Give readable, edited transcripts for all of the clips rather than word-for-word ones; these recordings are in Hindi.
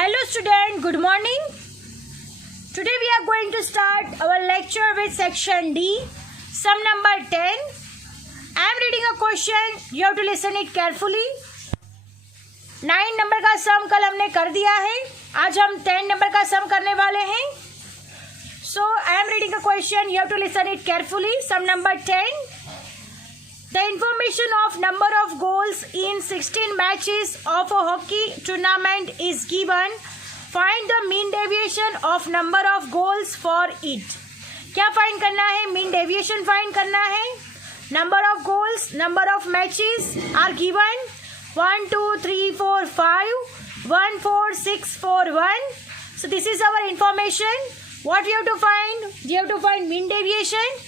Hello student, good morning. Today we are going to start our lecture with section D, sum number 10. I am reading a question, you have to listen it carefully. 9 number का सम कल हमने कर दिया है, आज हम 10 नंबर का सम करने वाले हैं. So I am reading a question, you have to listen it carefully. Sum number 10. The information of number of goals in 16 matches of a hockey tournament is given. Find the mean deviation of number of goals for it. क्या फाइंड करना है? मीन डेविएशन फाइंड करना है. Number of goals, number of matches are given 1 2 3 4 5 1 4 6 4 1. So this is our information. What we have to find? We have to find mean deviation.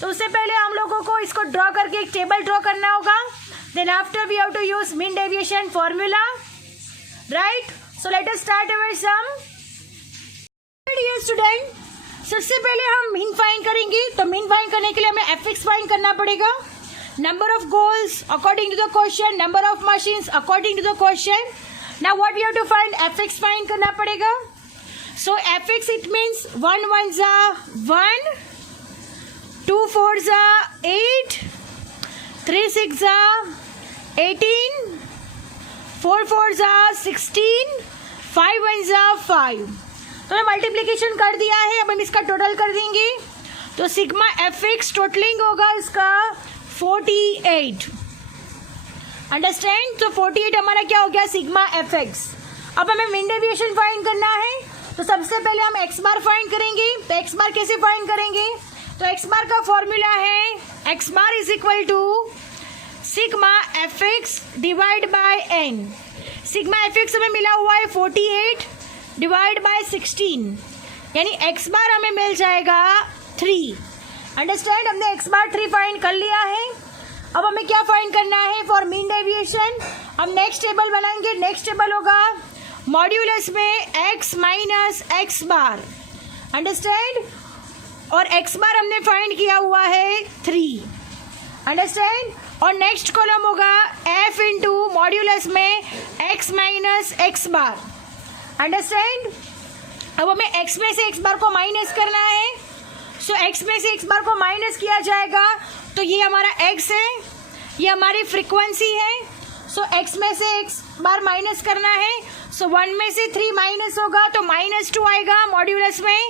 तो उससे पहले हम लोगों को इसको ड्रॉ करके एक टेबल ड्रॉ करना होगा. Then after we have to use mean deviation formula, right. So let us start our sum. Dear student, सबसे पहले हम मीन फाइंड करेंगे. तो मीन फाइंड करने के लिए हमें एफ फाइंड करना पड़ेगा. Number of goals according to the question, number of machines according to the question. Now what we have to find? F find करना पड़ेगा. So F it means 1 1 1, 2 4 8, 3 6 18, 4 4 16, 5 1 5. तो मैं मल्टीप्लीकेशन कर दिया है, अब हम इसका टोटल कर देंगे. तो सिग्मा एफ एक्स टोटलिंग होगा इसका 48. अंडरस्टैंड? तो 48 हमारा क्या हो गया? Sigma F x. अब हमें मीन डेविएशन फाइंड करना है. तो सबसे पहले हम एक्स बार फाइंड करेंगे. तो एक्स बार कैसे फाइंड करेंगे? तो एक्स बार का फॉर्मूला है X bar is equal to sigma F X divide by N. Sigma F X हमें मिला हुआ है 48 डिवाइड बाय 16, यानी एक्स बार हमें मिल जाएगा 3. अंडरस्टैंड? हमने एक्स बार 3 फाइंड कर लिया है. अब हमें क्या फाइंड करना है फॉर मीन डेविएशन? हम नेक्स्ट टेबल बनाएंगे. नेक्स्ट टेबल होगा मॉड्यूलस में एक्स माइनस एक्स बार. अंडरस्टैंड? और एक्स बार हमने फाइंड किया हुआ है 3. अंडरस्टैंड? और नेक्स्ट कॉलम होगा एफ इंटू मॉड्यूलस में एक्स माइनस एक्स बार. अंडरस्टैंड? अब हमें एक्स में से एक्स बार को माइनस करना है. सो एक्स में से एक्स बार को माइनस किया जाएगा. तो ये हमारा एक्स है, ये हमारी फ्रीक्वेंसी है. सो एक्स में से एक्स बार माइनस करना है. सो 1 में से 3 माइनस होगा तो -2 आएगा मॉड्यूलस में.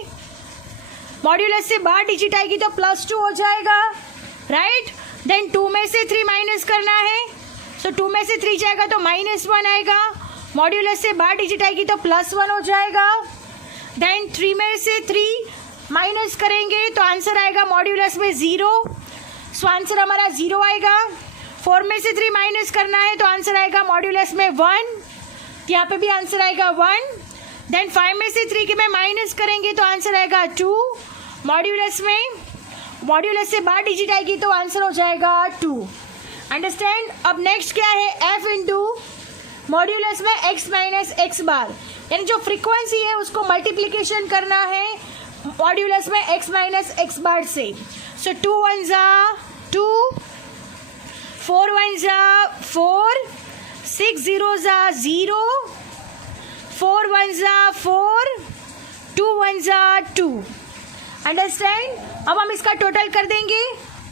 मॉड्यूलस से बाहर डिजिट आएगी तो +2 हो जाएगा, राइट. देन 2 में से 3 माइनस करना है. सो 2 में से 3 जाएगा तो -1 आएगा. मॉड्यूलस से बाहर डिजिट आएगी तो +1 हो जाएगा. देन 3 में से 3 माइनस करेंगे तो आंसर आएगा मॉड्यूलस में 0. सो आंसर हमारा 0 आएगा. 4 में से 3 माइनस करना है तो आंसर आएगा मॉड्यूलस में 1. यहाँ पे भी आंसर आएगा 1. देन 5 में से 3 के में माइनस करेंगे तो आंसर आएगा 2 मॉड्यूलस में. मॉड्यूलस से बाहर डिजिट आएगी तो आंसर हो जाएगा 2. अंडरस्टैंड? अब नेक्स्ट क्या है? एफ इंटू मॉड्यूलस में एक्स माइनस एक्स बार, यानी जो फ्रीक्वेंसी है उसको मल्टीप्लीकेशन करना है मॉड्यूलस में एक्स माइनस एक्स बार से. सो 2 1 2, 4 1 4, 6 0 0, 4 1 4, 2 1 2. अंडरस्टैंड? अब हम इसका टोटल कर देंगे.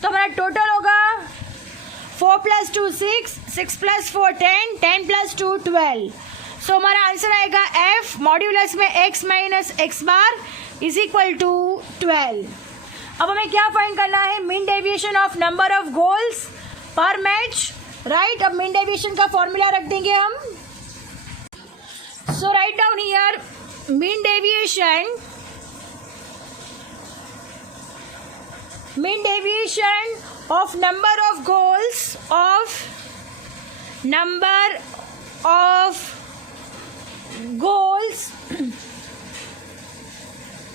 तो हमारा टोटल होगा 4 + 2 6, 6 + 4 10, 10 + 2 12. सो हमारा आंसर आएगा एफ मॉड्यूलस में X minus X bar is equal to 12. अब हमें क्या फाइंड करना है? Mean deviation of number of goals पर मैच, राइट. अब मीन डेविएशन का फॉर्मूला रख देंगे हम. So write down here mean deviation. Mean deviation of number of goals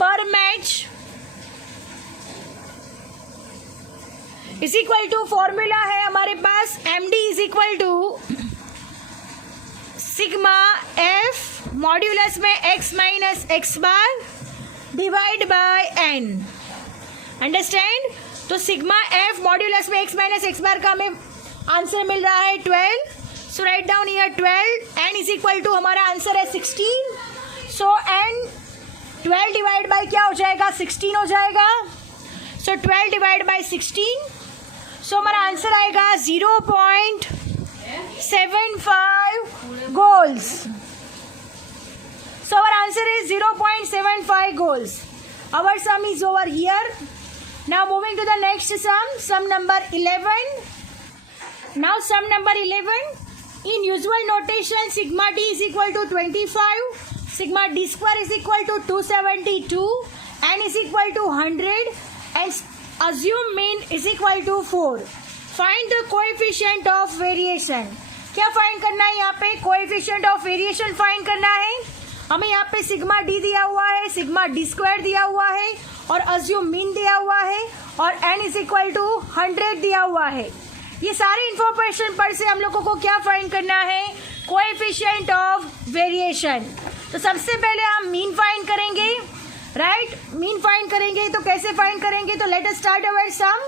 per match is equal to formula है हमारे पास MD is equal to sigma F modulus में x minus X bar divide by n. Understand? तो सिग्मा एफ मॉड्यूलस में एक्स माइनस एक्स बार का हमें आंसर मिल रहा है 12. So write down here 12. N is equal to हमारा आंसर है 16. सो एंड 12 डिवाइड बाई क्या हो जाएगा, 16 हो जाएगा. सो 12 डिवाइड बाई 16, सो हमारा आंसर आएगा 0.75 goals. So our answer is 0.75 goals. Our sum is over here. Now moving to the next sum number 11. Now sum number 11. In usual notation, sigma d is equal to 25, sigma d square is equal to 272, n is equal to 100, and assume mean is equal to 4. Find the coefficient of variation. क्या फाइंड करना है यहाँ पे, कोएफिशिएंट ऑफ वेरिएशन फाइंड करना है. हमें यहाँ पे सिग्मा डी दिया हुआ है, सिग्मा डी स्क्वायर दिया हुआ है, और अज्यूम मीन दिया हुआ है, और n इज इक्वल टू 100 दिया हुआ है. ये सारे इंफॉर्मेशन पर से हम लोगों को क्या फाइंड करना है, कोएफिशिएंट ऑफ वेरिएशन. तो सबसे पहले हम मीन फाइंड करेंगे, राइट. मीन फाइंड करेंगे तो कैसे फाइंड करेंगे, तो let us start our sum.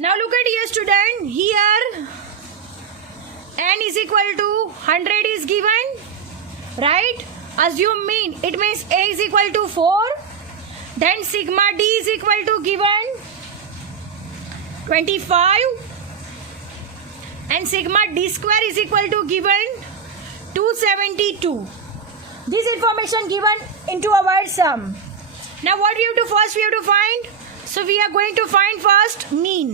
Now look at here student, here n is equal to 100 is given, right. Assume mean, it means a is equal to 4, then sigma d is equal to given 25, and sigma d square is equal to given 272. This information given into our sum. Now what we have to first, we have to find, so we are going to find first mean.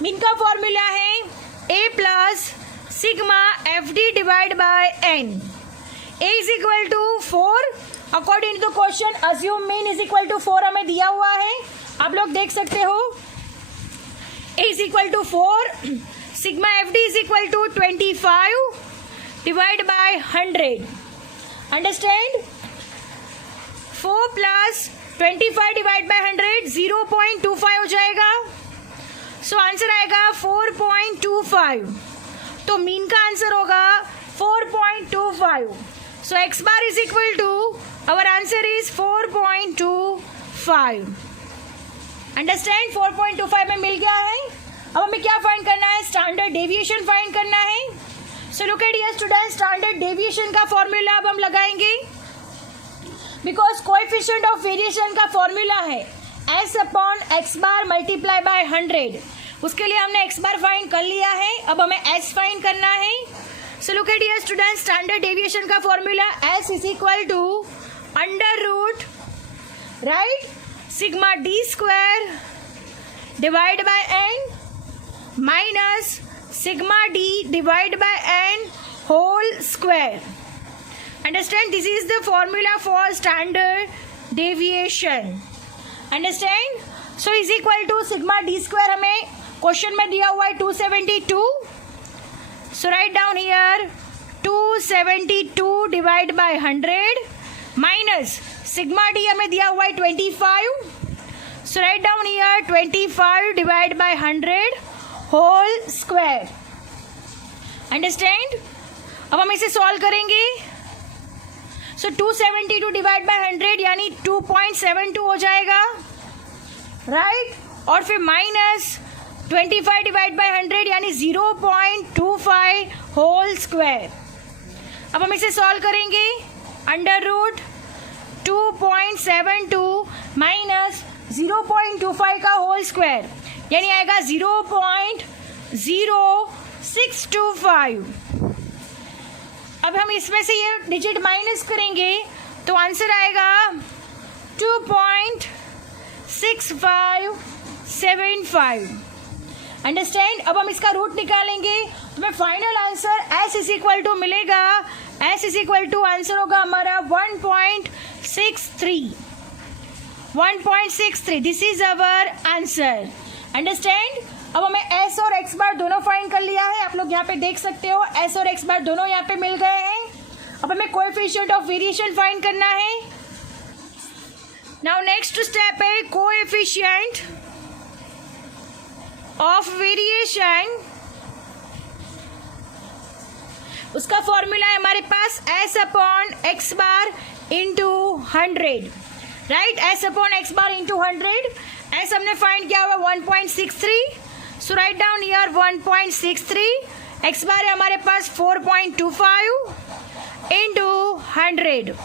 Mean का formula है a plus sigma F D divide by N. A is equal to 4 according to question. Assume mean is equal to 4 हमें दिया हुआ है, आप लोग देख सकते हो. A is equal to 4, sigma F D is equal to 25 divide by 100. Understand. 4 plus 25 divide by 100 0.25 हो जाएगा. सो आंसर आएगा 4.25. तो मीन का आंसर होगा 4.25. So X bar is equal to, our answer is 4.25. Understand. 4.25 में मिल गया है. अब हमें क्या फाइंड करना है, स्टैंडर्ड डेविएशन फाइंड करना है. So look at here student, standard deviation का फॉर्मूला अब हम लगाएंगे, बिकॉज कोएफिशिएंट ऑफ वेरिएशन का फॉर्मूला है S upon X bar multiply by 100. उसके लिए हमने एक्स बार फाइंड कर लिया है, अब हमें एस फाइंड करना है. So look at here student, standard deviation का formula S is equal to under root, right, sigma D square divide by N minus sigma D divide by N whole square. Understand. This is the formula for standard deviation. Understand. So is equal to sigma D square हमें क्वेश्चन में दिया हुआ है 272. So write down here 272 divide by 100 minus sigma D हमें दिया हुआ है 25. So write down here 25 divide by 100 whole square. Understand. अब हम इसे सॉल्व करेंगे. सो 272 डिवाइड बाय 100 यानी 2.72 हो जाएगा, राइट. और फिर माइनस 25 डिवाइड बाय 100 यानी 0.25 होल स्क्वायर. अब हम इसे सॉल्व करेंगे. अंडर रूट 2.72 माइनस 0.25 का होल स्क्वायर यानी आएगा 0.0625. अब हम इसमें से ये डिजिट माइनस करेंगे तो आंसर आएगा 2.6575. अंडरस्टैंड. अब हम इसका रूट निकालेंगे तो हमें final answer S is equal to मिलेगा. S is equal to answer होगा हमारा 1.63. 1.63. This is our answer. Understand. अब हमें एस और एक्स बार दोनों फाइंड कर लिया है, आप लोग यहाँ पे देख सकते हो एस और एक्स बार दोनों यहाँ पे मिल गए हैं. अब हमें कोएफिशिएंट ऑफ वेरिएशन फाइंड करना है. नाउ नेक्स्ट स्टेप है कोएफिशिएंट ऑफ वेरिएशन. उसका फॉर्मूला है हमारे पास S upon X bar into 100, right. S upon X bar into 100. S हमने फाइंड किया हुआ 1.63. So write down here 1.63. X bar है हमारे पास 4.25 इंटू 100।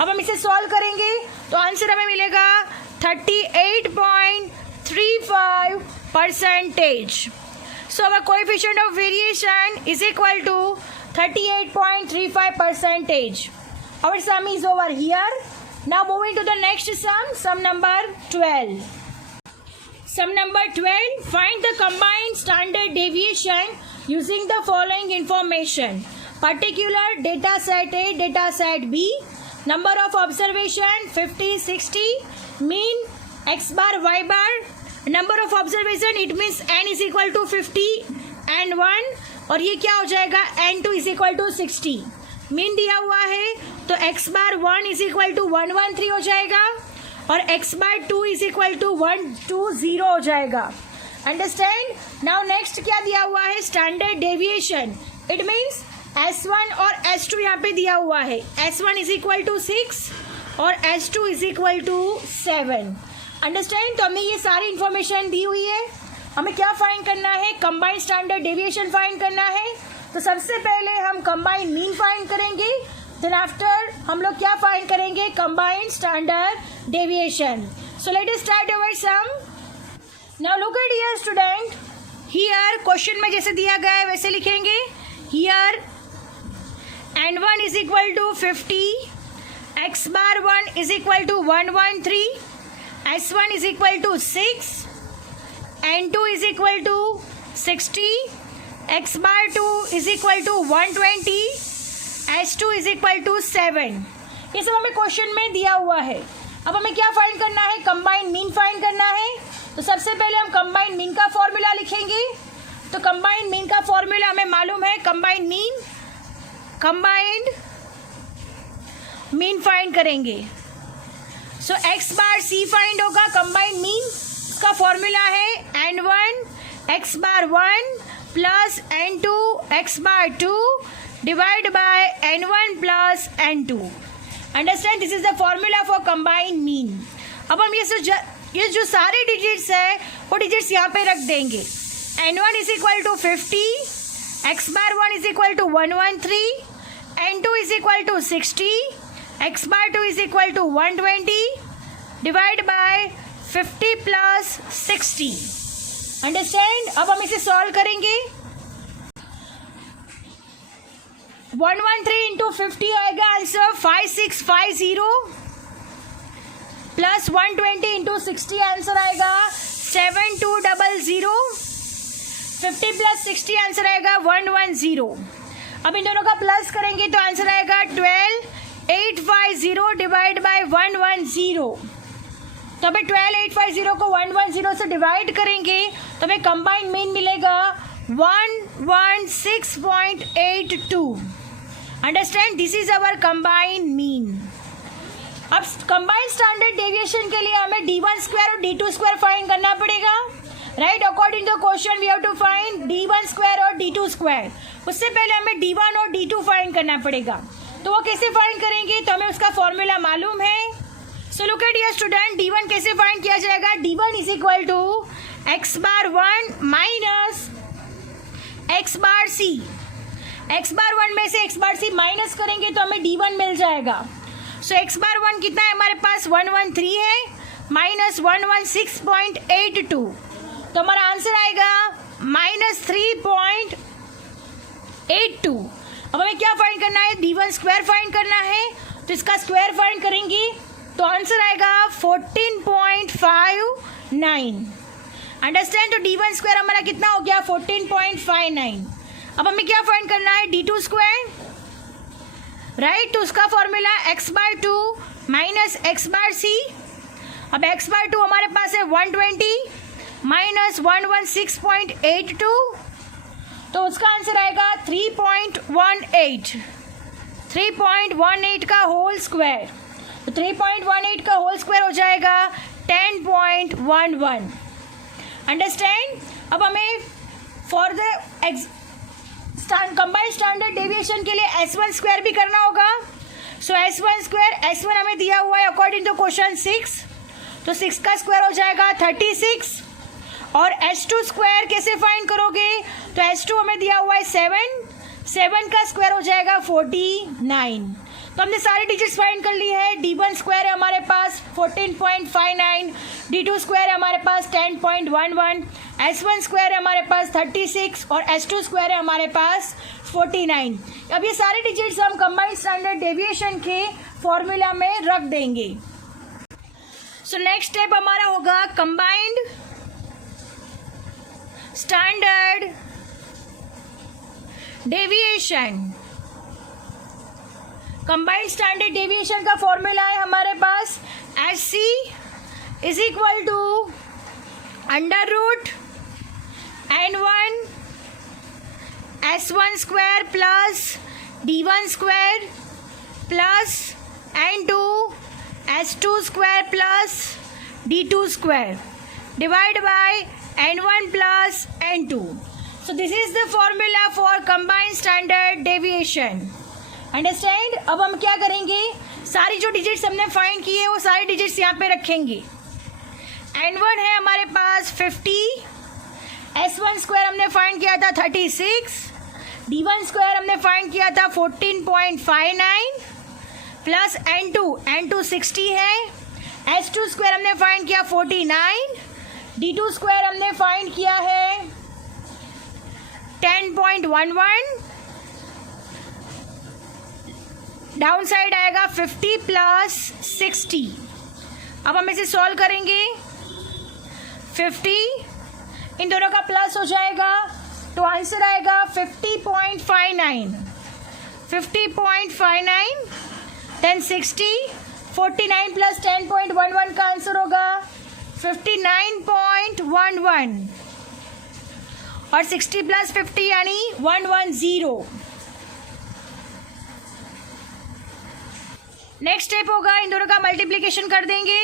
अब हम इसे सॉल्व करेंगे तो आंसर हमें मिलेगा 38.35%. So our coefficient of variation is equal to 38.35%. Our sum is over here. Now moving to the next sum number 12. Sum number 12, find the combined standard deviation using the following information. Particular data set A, data set B, number of observation 50, 60, mean x bar, y bar, number of observation it means n is equal to 50 and 1 और ये क्या हो जाएगा n2 is equal to 60. Mean दिया हुआ है तो x bar 1 is equal to 113 हो जाएगा और x bar 2 is equal to 120 हो जाएगा. अंडरस्टैंड. नाउ नेक्स्ट क्या दिया हुआ है standard deviation. It means S1 और S2 यहाँ पे दिया हुआ है. S1 is equal to 6 और S2 is equal to 7. Understand. तो हमें ये सारी इंफॉर्मेशन दी हुई है. हमें क्या फाइंड करना है कंबाइंड स्टैंडर्ड डेविएशन फाइंड करना है. तो सबसे पहले हम कंबाइंड मीन फाइंड करेंगे. देन आफ्टर हम लोग क्या फाइंड करेंगे combined standard deviation. So let us start our sum. Now look at here student. Here question में जैसे दिया गया है वैसे लिखेंगे. Here n1 is equal to 50, x bar 1 is equal to 113, s1 is equal to 6, n2 is equal to 60, x bar 2 is equal to 120, s2 is equal to 7. ये सब हमें क्वेश्चन में दिया हुआ है. अब हमें क्या फाइंड करना है कंबाइंड मीन फाइंड करना है. तो सबसे पहले हम कंबाइंड मीन का फॉर्मूला लिखेंगे. तो कंबाइंड मीन का फॉर्मूला हमें मालूम है. कंबाइंड मीन फाइंड करेंगे. सो एक्स बार सी फाइंड होगा. कंबाइंड मीन का फॉर्मूला है n1 x bar 1 plus n2 x bar 2 divide by n1 plus n2. Understand. This is the formula for combined mean. अब हम ये जो सारे डिजिट्स है वो डिजिट्स यहाँ पे रख देंगे. n1 is equal to 50, x bar 1 is equal to 113, n2 is equal to 60, x bar 2 is equal to 120 divide by 50 plus 60. Understand. अब हम इसे सॉल्व करेंगे. 113 इंटू 50 आएगा आंसर 5650 प्लस 120 इंटू 60 आंसर आएगा 7200. 50 प्लस 60 आंसर आएगा 110. अब इन दोनों का प्लस करेंगे तो आंसर आएगा 12850 डिवाइड बाय 110. तो हमें 12850 को 110 से डिवाइड करेंगे तो हमें कंबाइंड मीन मिलेगा 116.82. Understand. This is our combined mean. अब कंबाइंड स्टैंडर्ड डेविएशन के लिए हमें d1 स्क्वायर और d2 स्क्वायर फाइंड करना पड़ेगा. Right. According to question we have to find d1 square और d2 स्क्वायर. उससे पहले हमें d1 और d2 फाइंड करना पड़ेगा. तो वो कैसे फाइंड करेंगे तो हमें उसका फॉर्मूला मालूम है. So look at here student. d1 कैसे फाइंड किया जाएगा. d1 is equal to x bar 1 minus x bar c. x bar 1 में से x बार c माइनस करेंगे तो हमें d1 मिल जाएगा. सो x बार 1 कितना है हमारे पास 113 है माइनस 116.82. तो हमारा आंसर आएगा -3.82. अब हमें क्या फाइंड करना है d1 स्क्वायर फाइंड करना है. तो इसका स्क्वायर फाइंड करेंगे तो आंसर आएगा 14.59. अंडरस्टैंड. तो d1 स्क्वायर हमारा कितना हो गया 14.59. अब हमें क्या फाइंड करना है d2 स्क्वायर. राइट. तो उसका formula x bar 2 minus x bar c. अब x बार 2 हमारे पास है 120 माइनस 116.82. तो उसका आंसर आएगा 3.18 का होल स्क्वायर. तो 3.18 का होल स्क्वायर हो जाएगा 10.11. अंडरस्टैंड. अब हमें for the combined standard deviation के लिए S1 स्क्वायर भी करना होगा. सो S1 स्क्वायर, S1 हमें दिया हुआ है अकॉर्डिंग टू क्वेश्चन 6. तो 6 का स्क्वायर हो जाएगा 36. और S2 स्क्वायर कैसे फाइंड करोगे तो S2 हमें दिया हुआ है 7. 7 का स्क्वायर हो जाएगा 49। तो हमने सारे डिजिट्स फाइंड कर ली है। D1 स्क्वायर है हमारे पास 14.59, D2 स्क्वायर है हमारे पास 10.11, S1 स्क्वायर है हमारे पास 36 और S2 स्क्वायर है हमारे पास 49। अब ये सारे डिजिट्स हम कंबाइंड स्टैंडर्ड डेविएशन के फॉर्मूला में रख देंगे। सो नेक्स्ट स्टेप हमारा होगा combined standard deviation. Combined standard deviation का फॉर्मूला है हमारे पास SC is equal to under root N1 S1 square plus D1 square plus N2 S2 square plus D2 square divide by N1 plus N2। So this is the formula for combined standard deviation. Understand. अब हम क्या करेंगे, सारी जो डिजिट्स हमने फाइंड की है वो सारी डिजिट्स यहाँ पे रखेंगे। N1 है हमारे पास 50, S1 स्क्वायर हमने फाइंड किया था 36, D1 स्क्वायर हमने फाइंड किया था 14.59 प्लस N2 60 है, S2 स्क्वायर हमने फाइंड किया 49, D2 स्क्वायर हमने फाइंड किया है 10.11, डाउन साइड आएगा 50 प्लस 60। अब हम इसे सॉल्व करेंगे। 50 इन दोनों का प्लस हो जाएगा तो आंसर आएगा 50.59, 50.59 देन 60, 49 प्लस 10.11 का आंसर होगा 59.11 और 60 प्लस 50 यानी 110। नेक्स्ट स्टेप होगा इन दोनों का मल्टीप्लिकेशन कर देंगे।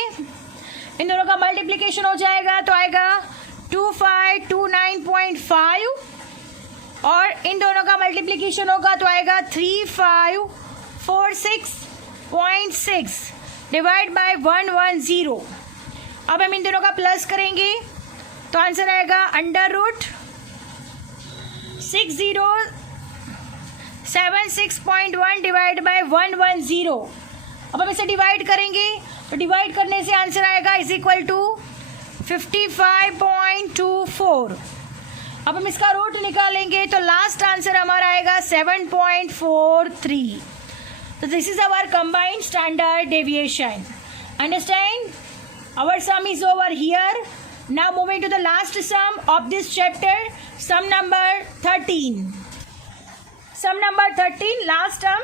इन दोनों का मल्टीप्लिकेशन हो जाएगा तो आएगा 2529.5 और इन दोनों का मल्टीप्लिकेशन होगा तो आएगा 3546.6 डिवाइड बाय 110। अब हम इन दोनों का प्लस करेंगे तो आंसर आएगा अंडर रूट 6076.1 डिवाइड बाय 110। अब हम इसे डिवाइड करेंगे तो डिवाइड करने से आंसर आएगा इज इक्वल टू 55.24। अब हम इसका रूट निकालेंगे तो लास्ट आंसर हमारा आएगा 7.43। तो this is our combined standard deviation. Understand? Our sum is over here. Now moving to the last sum of this chapter, sum number 13। Sum number 13, last term.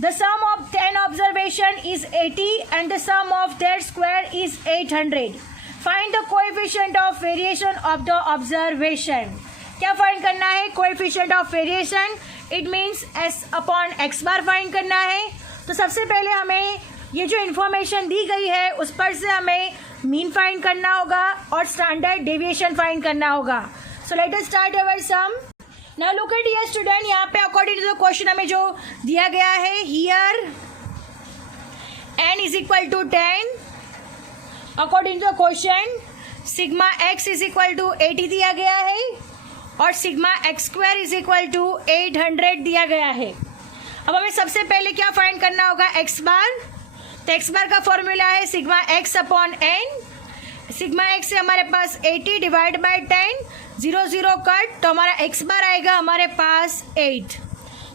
The sum of 10 observation is 80 and the sum of their square is 800. Find the coefficient of variation of the observation. क्या फाइंड करना है? Coefficient of variation. It means s upon x bar find करना है। तो सबसे पहले हमें ये जो इन्फॉर्मेशन दी गई है उस पर से हमें मीन फाइंड करना होगा और स्टैंडर्ड डेविएशन फाइंड करना होगा। So let us start our sum. Now look at here student, यहाँ पे अकॉर्डिंग टू द क्वेश्चन हमें जो दिया गया है here n is equal to 10। According to the question sigma x is equal to 80 दिया गया है और sigma x square is equal to 800 दिया गया है। अब हमें सबसे पहले क्या फाइंड करना होगा? x बार। तो x बार का फॉर्मूला है sigma x upon n। Sigma x से हमारे पास 80 डिवाइड बाय 10, 0 0 कट, तो हमारा x बार आएगा हमारे पास 8।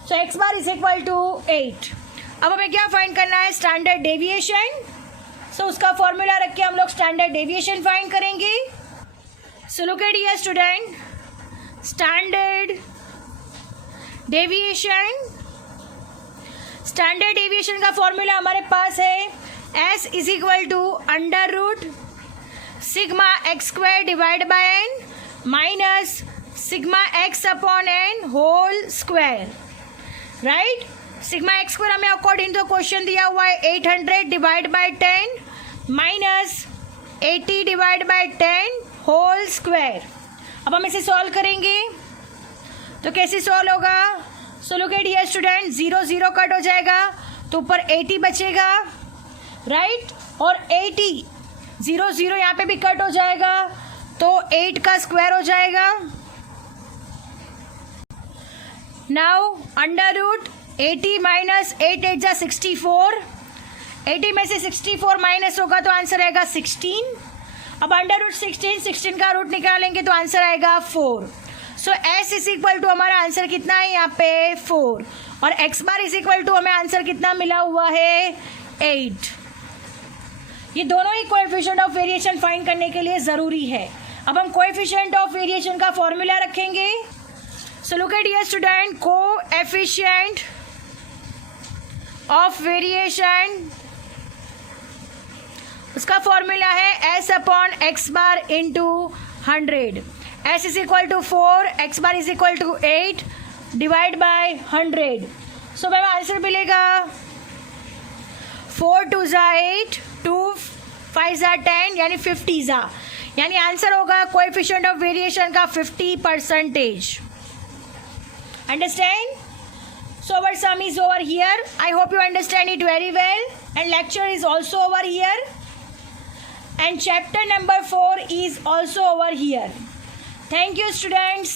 So x bar is equal to 8। अब हमें क्या फाइंड करना है? Standard deviation. सो उसका फॉर्मूला रख के हम लोग स्टैंडर्ड डेविएशन फाइंड करेंगे। So look at here student, standard deviation. Standard deviation का फॉर्मूला हमारे पास है s is equal to under root sigma x square divide by n minus sigma x upon n whole square. Right? Sigma x square हमें अकॉर्डिंग टू क्वेश्चन दिया हुआ है 800 divide by 10 minus 80 divide by 10 whole square. अब हम इसे सॉल्व करेंगे तो कैसे सॉल्व होगा? So look at here student, 0 0 cut हो जाएगा तो ऊपर 80 बचेगा। राइट? और 80 0 0 यहाँ पे भी कट हो जाएगा तो 8 का स्क्वायर हो जाएगा। नाउ अंडर रूट 80 माइनस 8 8 जा 64, 80 में से 64 माइनस होगा तो आंसर आएगा 16। अब अंडर रूट 16 का रूट निकालेंगे तो आंसर आएगा 4। So S is equal to हमारा आंसर कितना है यहाँ पे 4, और X bar is equal to हमें आंसर कितना मिला हुआ है 8। ये दोनों ही कोएफिशिएंट ऑफ वेरिएशन फाइंड करने के लिए ज़रूरी है। अब हम कोएफिशिएंट ऑफ वेरिएशन का फॉर्मूला रखेंगे। So look at here student, coefficient of variation, उसका फॉर्मूला है S upon X bar into 100। S is equal to 4, X bar is equal to 8 divide by 100। So ma'am answer मिलेगा 4 2 ज़ा 8, 2 5 ज़ा 10, यानी 50 ज़ा, यानी आंसर होगा कोएफिशिएंट ऑफ वेरिएशन का 50%। Understand? So our sum is over here. I hope you understand it very well, and lecture is also over here, and chapter number 4 is also over here. Thank you students.